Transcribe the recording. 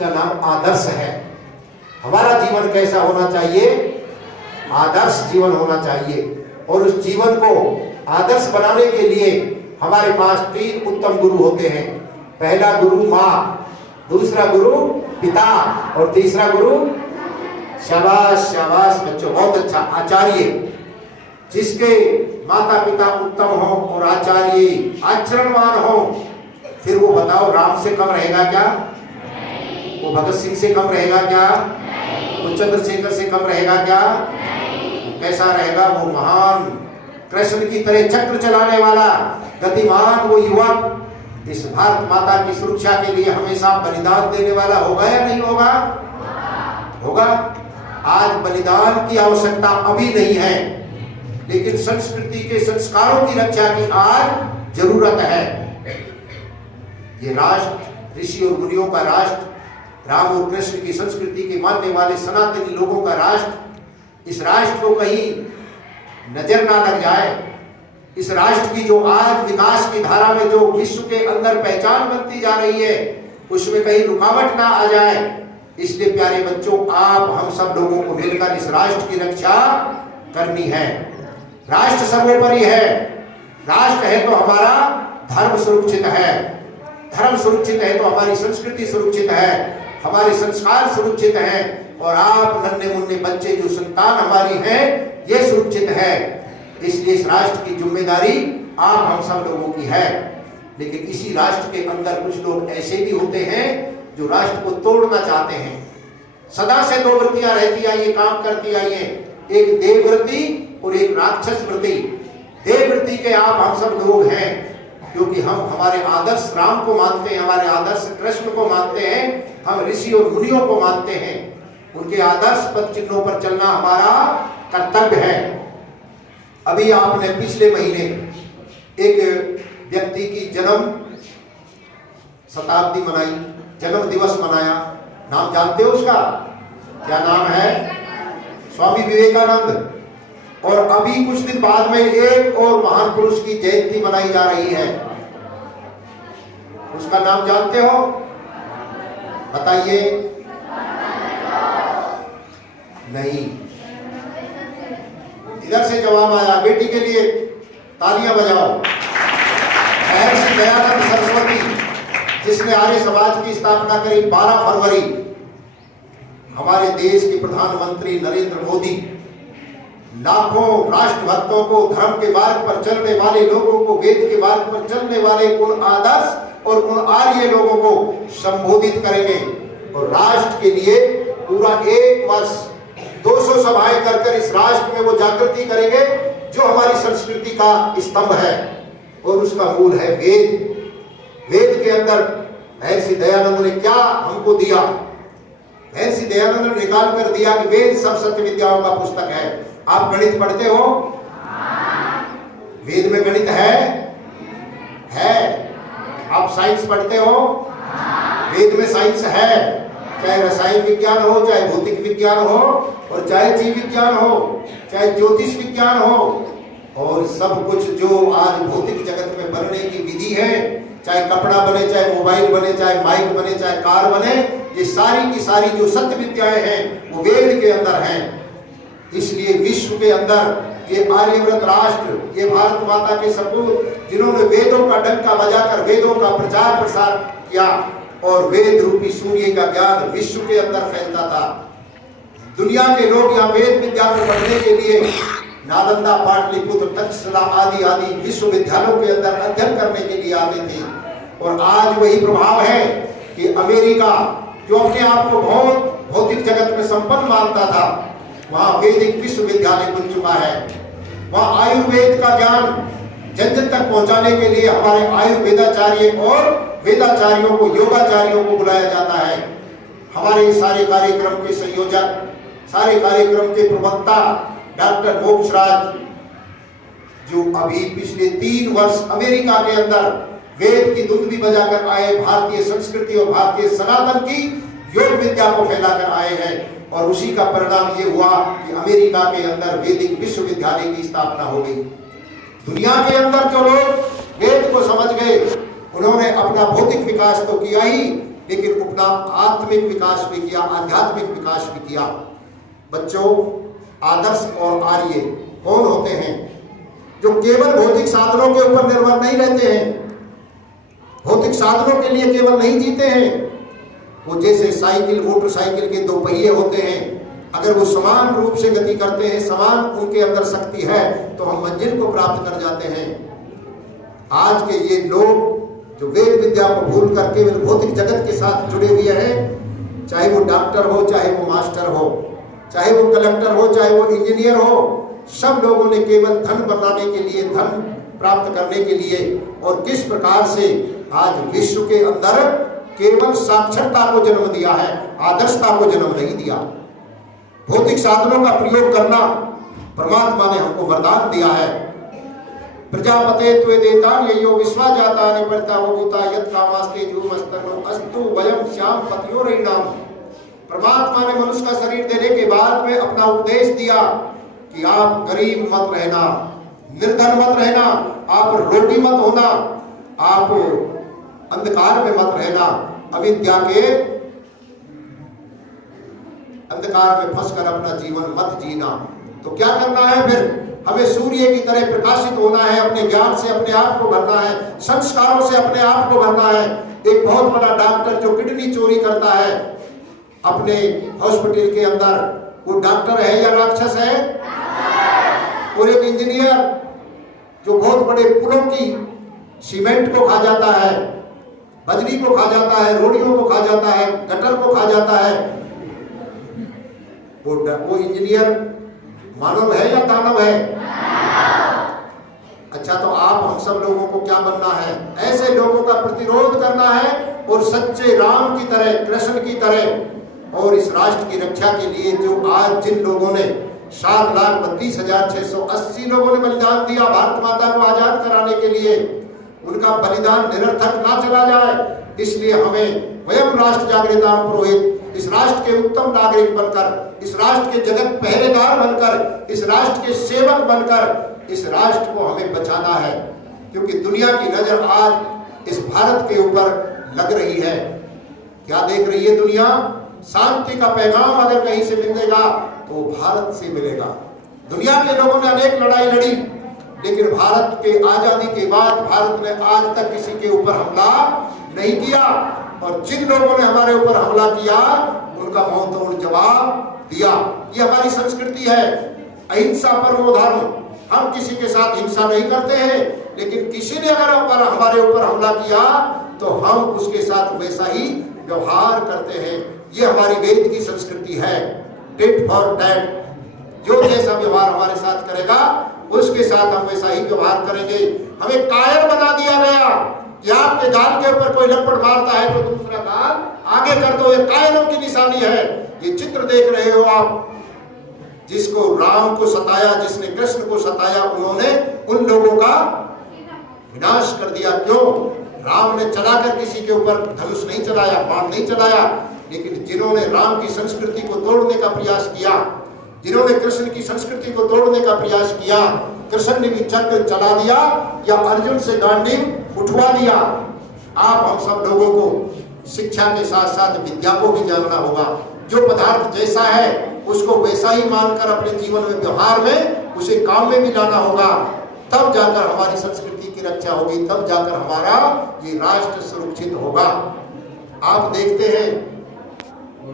का नाम आदर्श है। हमारा जीवन कैसा होना चाहिए? आदर्श जीवन होना चाहिए। और उस जीवन को आदर्श बनाने के लिए हमारे पास 3 उत्तम गुरु होते हैं। पहला गुरु माँ, दूसरा गुरु पिता और तीसरा गुरु, शाबाश शाबाश बच्चों, बहुत अच्छा, आचार्य। जिसके माता पिता उत्तम हो और आचार्य आचरणवान हो, फिर वो बताओ राम से कम रहेगा क्या? वो भगत सिंह से कम रहेगा क्या? वो चंद्रशेखर से कम रहेगा क्या? कैसा रहेगा? वो महान कृष्ण की तरह चक्र चलाने वाला गतिमान वो युवक इस भारत माता की सुरक्षा के लिए हमेशा बलिदान देने वाला होगा या नहीं होगा? होगा। आज बलिदान की आवश्यकता अभी नहीं है, लेकिन संस्कृति के संस्कारों की रक्षा की आज जरूरत है। ये राष्ट्र ऋषि और मुनियों का राष्ट्र, राम और कृष्ण की संस्कृति के मानने वाले सनातनी लोगों का राष्ट्र, इस राष्ट्र को कहीं नजर ना लग जाए। इस राष्ट्र की जो आज विकास की धारा में जो विश्व के अंदर पहचान बनती जा रही है, उसमें कहीं रुकावट ना आ जाए। इसलिए प्यारे बच्चों, आप हम सब लोगों को मिलकर इस राष्ट्र की रक्षा करनी है। राष्ट्र सर्वोपरि है। राष्ट्र है तो हमारा धर्म सुरक्षित है, धर्म सुरक्षित है तो हमारी संस्कृति सुरक्षित है, हमारे संस्कार सुरक्षित हैं, और आप नन्हे मुन्ने बच्चे जो संतान हमारी है, ये सुरक्षित है। इसलिए इस राष्ट्र की जिम्मेदारी आप हम सब लोगों की है। लेकिन इसी राष्ट्र के अंदर कुछ लोग ऐसे भी होते हैं जो राष्ट्र को तोड़ना चाहते हैं। सदा से 2 वृत्तियां रहती आई है, काम करती आई है, एक देववृत्ति और एक राक्षस वृत्ति। देववृत्ति के आप हम सब लोग हैं, क्योंकि हम हमारे आदर्श राम को मानते हैं, हमारे आदर्श कृष्ण को मानते हैं, हम ऋषि और मुनियों को मानते हैं। उनके आदर्श पद चिन्हों पर चलना हमारा कर्तव्य है। अभी आपने पिछले महीने एक व्यक्ति की जन्म शताब्दी मनाई, जन्म दिवस मनाया। नाम जानते हो उसका? क्या नाम है? स्वामी विवेकानंद। और अभी कुछ दिन बाद में एक और महान पुरुष की जयंती मनाई जा रही है। उसका नाम जानते हो? बताइए। नहीं, इधर से जवाब आया। बेटी के लिए तालियां बजाओ। महर्षि दयानंद सरस्वती, जिसने आर्य समाज की स्थापना करी 12 फरवरी। हमारे देश के प्रधानमंत्री नरेंद्र मोदी लाखों राष्ट्रभक्तों को, धर्म के मार्ग पर चलने वाले लोगों को, वेद के मार्ग पर चलने वाले उन आदर्श और उन आर्य लोगों को संबोधित करेंगे। और राष्ट्र के लिए पूरा 1 वर्ष 200 सभाएं कर इस राष्ट्र में वो जागृति करेंगे जो हमारी संस्कृति का स्तंभ है, और उसका मूल है वेद। वेद के अंदर महर्षि दयानंद ने क्या हमको दिया? महर्षि दयानंद ने निकाल कर दिया कि वेद सब सत्य विद्याओं का पुस्तक है। आप गणित पढ़ते हो? वेद में गणित है। आप साइंस पढ़ते हो? वेद में साइंस है। चाहे रसायन विज्ञान हो, चाहे भौतिक विज्ञान हो, और चाहे जीव विज्ञान हो, चाहे ज्योतिष विज्ञान हो, और सब कुछ जो आज भौतिक जगत में बनने की विधि है, चाहे कपड़ा बने, चाहे मोबाइल बने, चाहे माइक बने, चाहे कार बने, ये सारी की सारी जो सत्य विद्याएं हैं वो वेद के अंदर हैं। इसलिए विश्व के अंदर ये आर्यव्रत राष्ट्र, ये भारत माता के सपूत, जिन्होंने वेदों का डंका बजाकर वेदों का प्रचार प्रसार किया, और वेद रूपी सूर्य का ज्ञान विश्व के अंदर फैलता था। दुनिया के लोग यहाँ वेद विद्या में पढ़ने के लिए नालंदा, पाटलिपुत्र, तक्षशिला आदि आदि विश्वविद्यालयों के अंदर अध्ययन करने के लिए आते थे। और आज वही प्रभाव है कि अमेरिका, जो अपने आप को बहुत भौतिक जगत में संपन्न मानता था, वहाँ वैदिक विश्वविद्यालय खुल चुका है। वहाँ आयुर्वेद का ज्ञान जन जन तक पहुँचाने के लिए हमारे आयुर्वेदाचार्य और वेदाचार्यों को, योगाचार्यों को बुलाया जाता है। हमारे सारे कार्यक्रम के संयोजक, सारे कार्यक्रम के प्रवक्ता डॉक्टर मोक्षराज, जो अभी पिछले 3 वर्ष अमेरिका के अंदर वेद की धुन भी बजाकर आए, भारतीय संस्कृति और भारतीय सनातन की योग विद्या को फैलाकर आए हैं। और उसी का परिणाम ये हुआ कि अमेरिका के अंदर वैदिक विश्वविद्यालय की स्थापना हो गई। दुनिया के अंदर जो लोग वेद को समझ गए, उन्होंने अपना भौतिक विकास तो किया ही, लेकिन अपना आत्मिक विकास भी किया, आध्यात्मिक विकास भी किया। बच्चों, आदर्श और आर्य कौन होते हैं? जो केवल भौतिक साधनों के ऊपर निर्भर नहीं रहते हैं, भौतिक साधनों के लिए केवल नहीं जीते हैं। वो जैसे साइकिल, मोटरसाइकिल के दो पहिए होते हैं, अगर वो समान रूप से गति करते हैं, समान उनके अंदर शक्ति है, तो हम मंजिल को प्राप्त कर जाते हैं। आज के ये लोग जो वेद विद्या को भूल कर केवल भौतिक जगत के साथ जुड़े हुए हैं, चाहे वो डॉक्टर हो, चाहे वो मास्टर हो, चाहे वो कलेक्टर हो, चाहे वो इंजीनियर हो, सब लोगों ने केवल धन बनाने के लिए, धन प्राप्त करने के लिए, और किस प्रकार से आज विश्व के अंदर केवल साक्षरता को जन्म दिया है, आदर्शता को जन्म नहीं दिया। भौतिक साधनों का प्रयोग करना परमात्मा ने हमको वरदान दिया है। प्रजापते त्वे देतान ययो विश्वा जातानि परितावभूता यत् कामास्ते जुमस्तनो अस्तु वयं श्याम पतियोरैणाम। परमात्मा ने मनुष्य का शरीर देने के बाद में अपना उपदेश दिया कि आप गरीब मत रहना, निर्धन मत रहना, आप रोगी मत होना, आप अंधकार में मत रहना, अविद्या के अंधकार में फंसकर अपना जीवन मत जीना। तो क्या करना है फिर? हमें सूर्य की तरह प्रकाशित होना है, अपने ज्ञान से अपने आप को भरना है, संस्कारों से अपने आप को भरना है। एक बहुत बड़ा डॉक्टर जो किडनी चोरी करता है अपने हॉस्पिटल के अंदर, वो डॉक्टर है या राक्षस है? और एक इंजीनियर जो बहुत बड़े पुलों की सीमेंट को खा जाता है, बजरी को खा जाता है, रोडियों को खा जाता है, गटर को खा जाता है, वो इंजीनियर मानव है या दानव है? अच्छा, तो आप हम सब लोगों को क्या बनना है? ऐसे लोगों का प्रतिरोध करना है और सच्चे राम की तरह, कृष्ण की तरह, और इस राष्ट्र की रक्षा के लिए जो आज जिन लोगों ने 7,32,680 लोगों ने बलिदान दिया भारत माता को आजाद कराने के लिए, उनका बलिदान निरर्थक ना चला जाए, इसलिए हमें स्वयं राष्ट्र जागृता पुरोहित, इस राष्ट्र के उत्तम नागरिक बनकर, इस राष्ट्र के जगत पहरेदार बनकर, इस राष्ट्र के सेवक बनकर इस राष्ट्र को हमें बचाना है। क्योंकि दुनिया की नजर आज इस भारत के ऊपर लग रही है। क्या देख रही है दुनिया? शांति का पैगाम अगर कहीं से मिलेगा तो भारत से मिलेगा। दुनिया के लोगों ने अनेक लड़ाई लड़ी, लेकिन भारत के आजादी के बाद भारत ने आज तक किसी के ऊपर हमला नहीं किया, और जिन लोगों ने हमारे ऊपर हमला किया उनका मुंह तोड़ जवाब दिया। ये हमारी संस्कृति है, अहिंसा परमो धर्म। हम किसी के साथ हिंसा नहीं करते हैं, लेकिन किसी ने अगर हमारे ऊपर हमला किया तो हम उसके साथ वैसा ही व्यवहार करते हैं। ये हमारी वेद की संस्कृति है, टिट फॉर टैट। जो जैसा व्यवहार हमारे साथ करेगा उसके साथ हम वैसा ही व्यवहार करेंगे। हमें कायर बना दिया गया कि आपके गाल के ऊपर कोई लपड़ मारता है तो दूसरा गाल आगे कर दो, ये कायरों की निशानी है। ये चित्र देख रहे हो आप, जिसको राम को सताया, जिसने कृष्ण को सताया, उन्होंने उन लोगों का विनाश कर दिया। क्यों? राम ने चलाकर किसी के ऊपर धनुष नहीं चलाया, बाण नहीं चलाया, लेकिन जिन्होंने राम की संस्कृति को तोड़ने का प्रयास किया, जिन्होंने कृष्ण की संस्कृति को तोड़ने का प्रयास किया, कृष्ण ने भी चक्र चला दिया या अर्जुन से गांडीव उठवा दिया। आप हम सब लोगों को शिक्षा के साथ साथ विद्या को भी जानना होगा। जो पदार्थ जैसा है उसको वैसा ही मानकर अपने जीवन में, व्यवहार में उसे काम में भी लाना होगा। तब जाकर हमारी संस्कृति की रक्षा होगी, तब जाकर हमारा ये राष्ट्र सुरक्षित होगा। आप देखते हैं